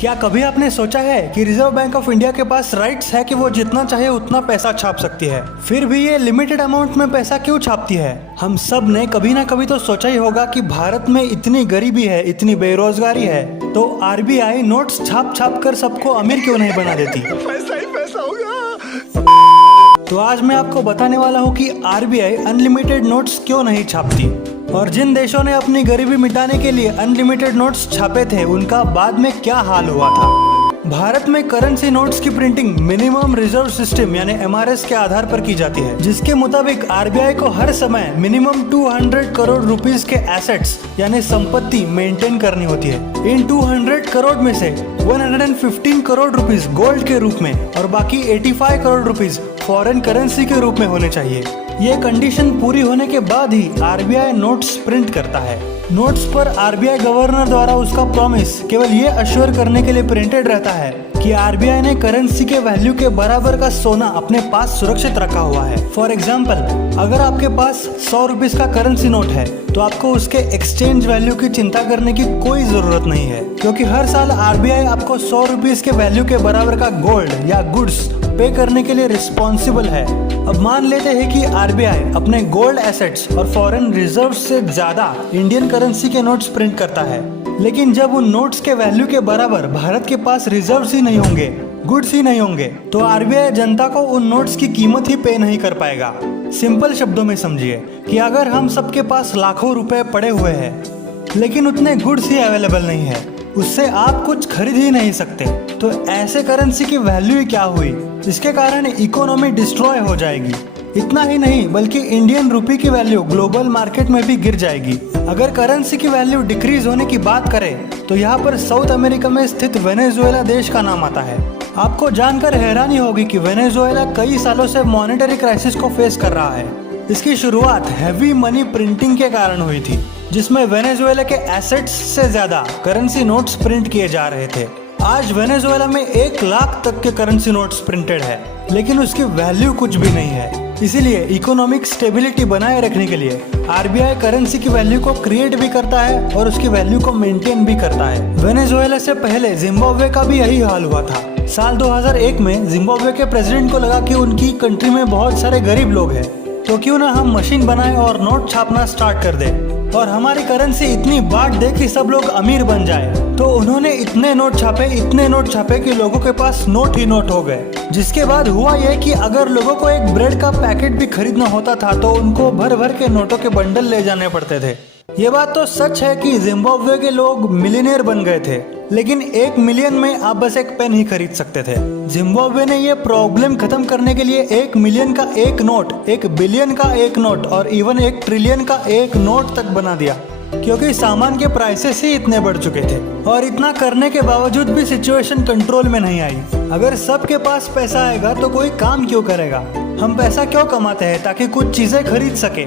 क्या कभी आपने सोचा है कि रिजर्व बैंक ऑफ इंडिया के पास राइट्स है कि वो जितना चाहे उतना पैसा छाप सकती है, फिर भी ये लिमिटेड अमाउंट में पैसा क्यों छापती है? हम सब ने कभी ना कभी तो सोचा ही होगा कि भारत में इतनी गरीबी है, इतनी बेरोजगारी है, तो आरबीआई नोट्स छाप छाप कर सबको अमीर क्यों नहीं बना देती? पैसा ही पैसा होगा। तो आज मैं आपको बताने वाला हूँ कि आरबीआई अनलिमिटेड नोट्स क्यों नहीं छापती और जिन देशों ने अपनी गरीबी मिटाने के लिए अनलिमिटेड नोट्स छापे थे उनका बाद में क्या हाल हुआ था। भारत में करेंसी नोट्स की प्रिंटिंग मिनिमम रिजर्व सिस्टम यानी एमआरएस के आधार पर की जाती है, जिसके मुताबिक आरबीआई को हर समय मिनिमम 200 करोड़ रुपीस के एसेट्स यानी संपत्ति मेंटेन करनी होती है। इन 200 करोड़ में से 115 करोड़ रुपीस गोल्ड के रूप में और बाकी 85 करोड़ रुपीस फॉरेन करेंसी के रूप में होने चाहिए। ये कंडीशन पूरी होने के बाद ही आरबीआई नोट्स प्रिंट करता है। नोट्स पर आरबीआई गवर्नर द्वारा उसका प्रॉमिस केवल ये अश्योर करने के लिए प्रिंटेड रहता है कि आरबीआई ने करेंसी के वैल्यू के बराबर का सोना अपने पास सुरक्षित रखा हुआ है। फॉर एग्जाम्पल, अगर आपके पास 100 रुपीस का करेंसी नोट है तो आपको उसके एक्सचेंज वैल्यू की चिंता करने की कोई जरूरत नहीं है, क्योंकि हर साल आरबीआई आपको 100 रुपीस के वैल्यू के बराबर का गोल्ड या गुड्स पे करने के लिए रिस्पॉन्सिबल है। अब मान लेते हैं कि आरबीआई अपने गोल्ड एसेट्स और फॉरेन रिजर्व से ज्यादा इंडियन करेंसी के नोट्स प्रिंट करता है, लेकिन जब उन नोट्स के वैल्यू के बराबर भारत के पास रिजर्व्स ही नहीं होंगे, गुड्स ही नहीं होंगे, तो आरबीआई जनता को उन नोट्स की कीमत ही पे नहीं कर पाएगा। सिंपल शब्दों में समझिए कि अगर हम सबके पास लाखों रुपए पड़े हुए हैं लेकिन उतने गुड्स ही अवेलेबल नहीं है, उससे आप कुछ खरीद ही नहीं सकते, तो ऐसे करेंसी की वैल्यू ही क्या हुई? इसके कारण इकोनॉमी डिस्ट्रॉय हो जाएगी। इतना ही नहीं बल्कि इंडियन रुपी की वैल्यू ग्लोबल मार्केट में भी गिर जाएगी। अगर करेंसी की वैल्यू डिक्रीज होने की बात करें तो यहाँ पर साउथ अमेरिका में स्थित वेनेजुएला देश का नाम आता है। आपको जानकर हैरानी होगी कि वेनेजुएला कई सालों से मॉनेटरी क्राइसिस को फेस कर रहा है। इसकी शुरुआत हैवी मनी प्रिंटिंग के कारण हुई थी, जिसमें वेनेजुएला के एसेट्स से ज्यादा करेंसी नोट्स प्रिंट किए जा रहे थे। आज वेनेजुएला में 1 लाख तक के करेंसी नोट्स प्रिंटेड है, लेकिन उसकी वैल्यू कुछ भी नहीं है। इसीलिए इकोनॉमिक स्टेबिलिटी बनाए रखने के लिए आरबीआई करेंसी की वैल्यू को क्रिएट भी करता है और उसकी वैल्यू को मेंटेन भी करता है। वेनेजुएला से पहले जिम्बाब्वे का भी यही हाल हुआ था। साल 2001 में जिम्बाब्वे के प्रेसिडेंट को लगा कि उनकी कंट्री में बहुत सारे गरीब लोग हैं, तो क्यों ना हम मशीन बनाए और नोट छापना स्टार्ट कर दे और हमारी करेंसी इतनी बांट दे कि सब लोग अमीर बन जाए। तो उन्होंने इतने नोट छापे कि लोगों के पास नोट ही नोट हो गए। जिसके बाद हुआ यह कि अगर लोगों को एक ब्रेड का पैकेट भी खरीदना होता था तो उनको भर भर के नोटों के बंडल ले जाने पड़ते थे। ये बात तो सच है कि जिम्बाब्वे के लोग मिलियनेयर बन गए थे, लेकिन 1 मिलियन में आप बस एक पेन ही खरीद सकते थे। जिम्बाब्वे ने ये प्रॉब्लम खत्म करने के लिए 1 मिलियन का एक नोट, 1 बिलियन का एक नोट और इवन 1 ट्रिलियन का एक नोट तक बना दिया, क्योंकि सामान के प्राइसेस ही इतने बढ़ चुके थे। और इतना करने के बावजूद भी सिचुएशन कंट्रोल में नहीं आई। अगर सबके पास पैसा आएगा तो कोई काम क्यों करेगा? हम पैसा क्यों कमाते हैं? ताकि कुछ चीजें खरीद सके।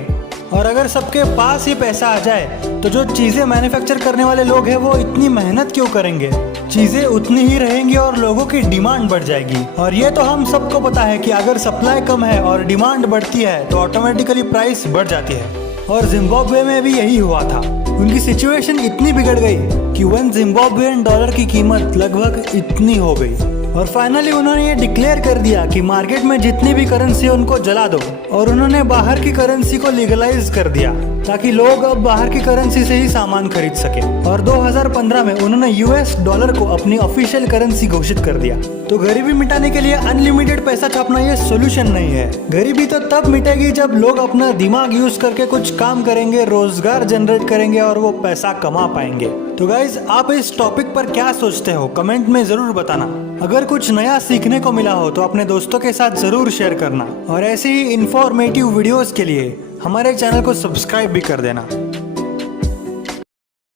और अगर सबके पास ही पैसा आ जाए तो जो चीजें मैन्युफैक्चर करने वाले लोग हैं वो इतनी मेहनत क्यों करेंगे? चीजें उतनी ही रहेंगी और लोगों की डिमांड बढ़ जाएगी। और ये तो हम सबको पता है कि अगर सप्लाई कम है और डिमांड बढ़ती है तो ऑटोमेटिकली प्राइस बढ़ जाती है। और जिम्बाब्वे में भी यही हुआ था। उनकी सिचुएशन इतनी बिगड़ गई कि 1 जिम्बाब्वेन डॉलर की कीमत लगभग इतनी हो गई। और फाइनली उन्होंने ये डिक्लेयर कर दिया कि मार्केट में जितनी भी करेंसी है उनको जला दो, और उन्होंने बाहर की करेंसी को लीगलाइज कर दिया ताकि लोग अब बाहर की करेंसी से ही सामान खरीद सके। और 2015 में उन्होंने यूएस डॉलर को अपनी ऑफिशियल करेंसी घोषित कर दिया। तो गरीबी मिटाने के लिए अनलिमिटेड पैसा छापना ये सोल्यूशन नहीं है। गरीबी तो तब मिटेगी जब लोग अपना दिमाग यूज करके कुछ काम करेंगे, रोजगार जनरेट करेंगे और वो पैसा कमा पाएंगे। तो गाइज, आप इस टॉपिक पर क्या सोचते हो? कमेंट में जरूर बताना। अगर कुछ नया सीखने को मिला हो तो अपने दोस्तों के साथ जरूर शेयर करना, और ऐसी ही इंफॉर्मेटिव वीडियोस के लिए हमारे चैनल को सब्सक्राइब भी कर देना।